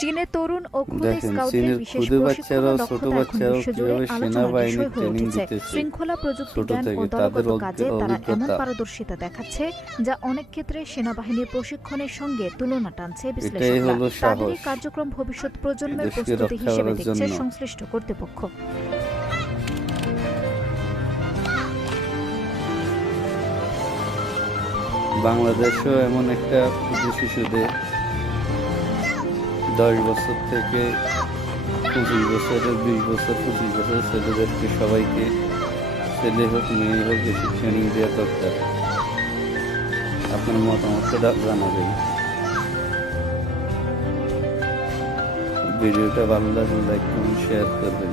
চীনে তরুণ ও খুদে দেখেন স্কাউটদের চীনের বিশেষ ক্ষুদে প্রশিক্ষণ ও বাচ্চারাও ছোট দক্ষতা এখন বাচ্চারাও বিশ্বজুড়ে কিভাবে আলোচনার সেনাবাহিনীর বিষয় হয়ে ট্রেনিং উঠেছে। দিতেছে শৃঙ্খলা ছোট প্রযুক্তিজ্ঞান ও থেকে তাদের দলগত কাজে তারা এমন অভিজ্ঞতা। পারদর্শিতা দেখাচ্ছে যা অনেক ক্ষেত্রে সেনাবাহিনীর প্রশিক্ষণের সঙ্গে তুলনা টানছে এটাই বিশ্লেষকরা। হলো তাদের এই সাহস কার্যক্রম ভবিষ্যৎ প্রজন্মের দেশকে প্রস্তুতি রক্ষা হিসেবে করার দেখছে জন্য। সংশ্লিষ্ট কর্তৃপক্ষ। বাংলাদেশও এমন একটা ক্ষুদ্র শিশুদের 10 বছর থেকে 25 বছরের 20 বছর 25 বছর ছেলেদেরকে সবাইকে ছেলে হোক মেয়ে হোক বেশি ট্রেনিং দেওয়া দরকার। আপনার মতামতটা জানাবেন। ভিডিওটা ভালো লাগলে লাইক কমেন্ট শেয়ার করবেন।